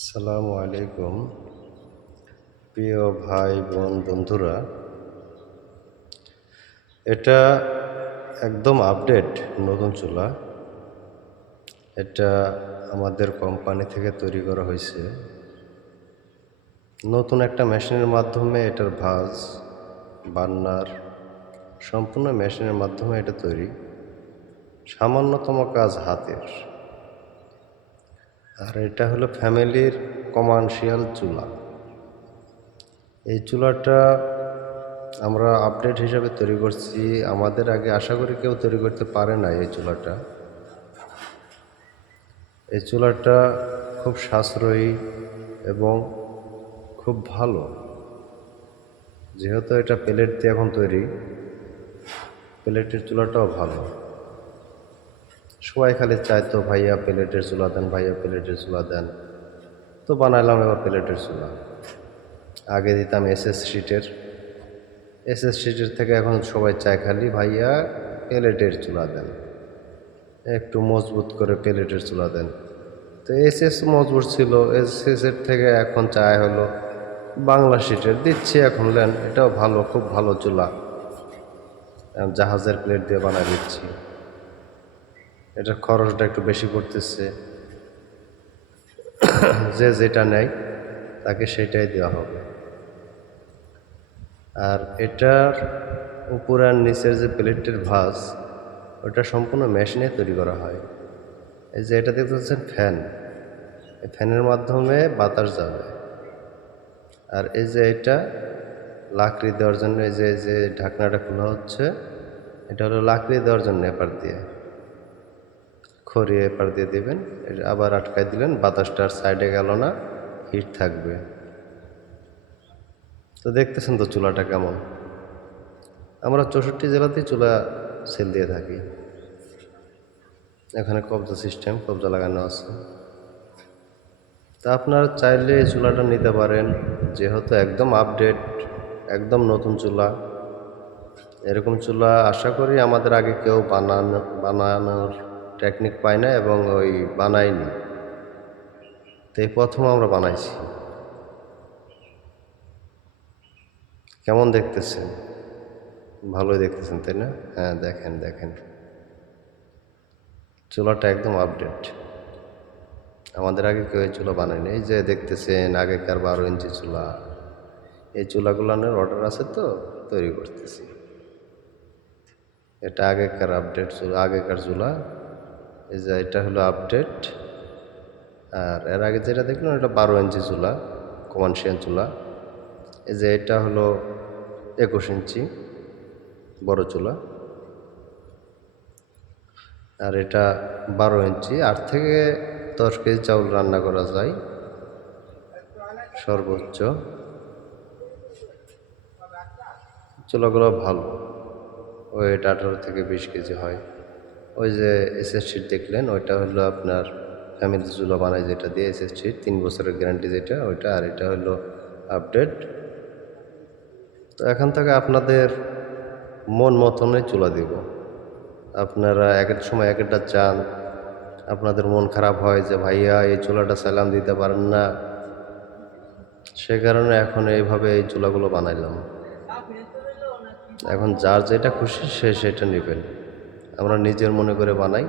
আসসালামু আলাইকুম প্রিয় ভাই বোন বন্ধুরা। এটা একদম আপডেট নতুন চুলা। এটা আমাদের কোম্পানি থেকে তৈরি করা হয়েছে। নতুন একটা মেশিনের মাধ্যমে এটার ভাঁজ বার্নার সম্পূর্ণ মেশিনের মাধ্যমে এটা তৈরি। সামান্যতম কাজ হাতের। আর এটা হলো ফ্যামিলির কমার্শিয়াল চুলা। এই চুলাটা আমরা আপডেট হিসাবে তৈরি করছি। আমাদের আগে আশা করি কেউ তৈরি করতে পারে না এই চুলাটা। এই চুলাটা খুব সাশ্রয়ী এবং খুব ভালো। যেহেতু এটা পেলেট দিয়ে এখন তৈরি, পেলেটের চুলাটাও ভালো। সবাই খালি চাইতো ভাইয়া পেলেটের চুলা দেন, ভাইয়া পেলেটের চুলা দেন। তো বানাইলাম এবার পেলেটের চুলা। আগে দিতাম এসএস শিটের থেকে এখন সবাই চায় খালি ভাইয়া পেলেটের চুলা দেন, একটু মজবুত করে পেলেটের চুলা দেন। তো এসএস মজবুত ছিল, এসএসের থেকে এখন চায় হলো বাংলা শিটের দিচ্ছি। এখন নেন, এটাও ভালো, খুব ভালো চুলা। জাহাজের প্লেট দিয়ে বানাই দিচ্ছি। এটার খরচটা একটু বেশি পড়তেছে। যে যেটা নেয় তাকে সেটাই দেওয়া হবে। আর এটার উপর আর নিচের যে প্লেটের ভাঁজ, ওটা সম্পূর্ণ মেশিনে তৈরি করা হয়। এই যে এটা দেখতে পাচ্ছেন ফ্যান, এই ফ্যানের মাধ্যমে বাতাস যাবে। আর এই যে এটা লাকড়ি দেওয়ার জন্য, এই যে ঢাকনাটা খোলা হচ্ছে, এটা হলো লাকড়ি দেওয়ার জন্য। এপার দিয়ে খড়িয়ে এপার দিয়ে দিবেন, এটা আবার আটকায় দিলেন, বাতাসটা আর সাইডে গেল না, হিট থাকবে। তো দেখতেছেন তো চুলাটা কেমন। আমরা 64 জেলাতেই চুলা সেল দিয়ে থাকি। এখানে কবজা সিস্টেম, কবজা লাগানো আছে। তা আপনারা চাইলে এই চুলাটা নিতে পারেন, যেহেতু একদম আপডেট, একদম নতুন চুলা। এরকম চুলা আশা করি আমাদের আগে কেউ বানানোর টেকনিক পায় না এবং বানায়নি। তো এই প্রথম আমরা বানাইছি। কেমন দেখতেছেন? ভালোই দেখতেছেন তাই না? হ্যাঁ, দেখেন দেখেন, চুলাটা একদম আপডেট। আমাদের আগে কেউ এই চুলা বানায়নি। এই যে দেখতেছেন আগেকার 12 ইঞ্চি চুলা। এই চুলাগুলানের অর্ডার আছে, তো তৈরি করতেছি। এটা আগেকার আপডেট চুলা, আগেকার চুলা। এই যে এটা হলো আপডেট। আর এর আগে যেটা দেখলেন এটা 12 ইঞ্চি চুলা, কমার্শিয়াল চুলা। এই যে এটা হলো 21 ইঞ্চি বড় চুলা। আর এটা 12 ইঞ্চি। 8 থেকে 10 কেজি চাউল রান্না করা যায় সর্বোচ্চ। চুলাগুলো ভালো, ওয়েট 18 থেকে 20 কেজি হয়। ওই যে এসএস শিট দেখলেন, ওইটা হলো আপনার ফ্যামিলি চুলা বানায় যেটা দিয়ে, এসএস শিট 3 বছরের গ্যারান্টি যেটা, ওইটা। আর এটা হলো আপডেট। তো এখান থেকে আপনাদের মন মতনই চুলা দিব। আপনারা এক এক সময় এক একটা চান। আপনাদের মন খারাপ হয় যে ভাইয়া এই চুলাটা চালান দিতে পারেন না, সে কারণে এখন এইভাবে এই চুলাগুলো বানাইলাম। এখন যার যেটা খুশি সে সেটা নেবেন। আমরা নিজের মনে করে বানাই।